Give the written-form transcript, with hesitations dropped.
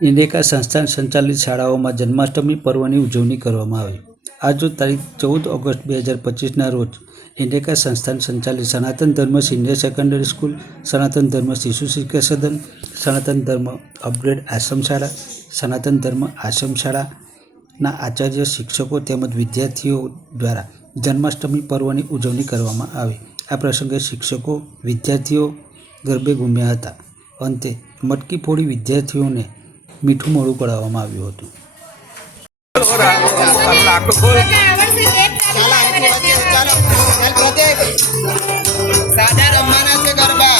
ઇન્ડિકા સંસ્થા સંચાલિત શાળાઓમાં જન્માષ્ટમી પર્વની ઉજવણી કરવામાં આવી। આજરોજ તારીખ 14 ઓગસ્ટ 2025ના રોજ ઇન્ડિકા સંસ્થાન સંચાલિત સનાતન ધર્મ સિનિયર સેકન્ડરી સ્કૂલ, સનાતન ધર્મ શિશુ શિક્ષા સદન, સનાતન ધર્મ અપગ્રેડ આશ્રમ શાળા, સનાતન ધર્મ આશ્રમ શાળાના આચાર્ય, શિક્ષકો તેમજ વિદ્યાર્થીઓ દ્વારા જન્માષ્ટમી પર્વની ઉજવણી કરવામાં આવી। આ પ્રસંગે શિક્ષકો, વિદ્યાર્થીઓ ગરબે ઘૂમ્યા હતા। અંતે મટકી ફોડી વિદ્યાર્થીઓને મીઠું મોઢું કરાવવામાં આવ્યું હતું। સાદા રમવાના છે ગરબા।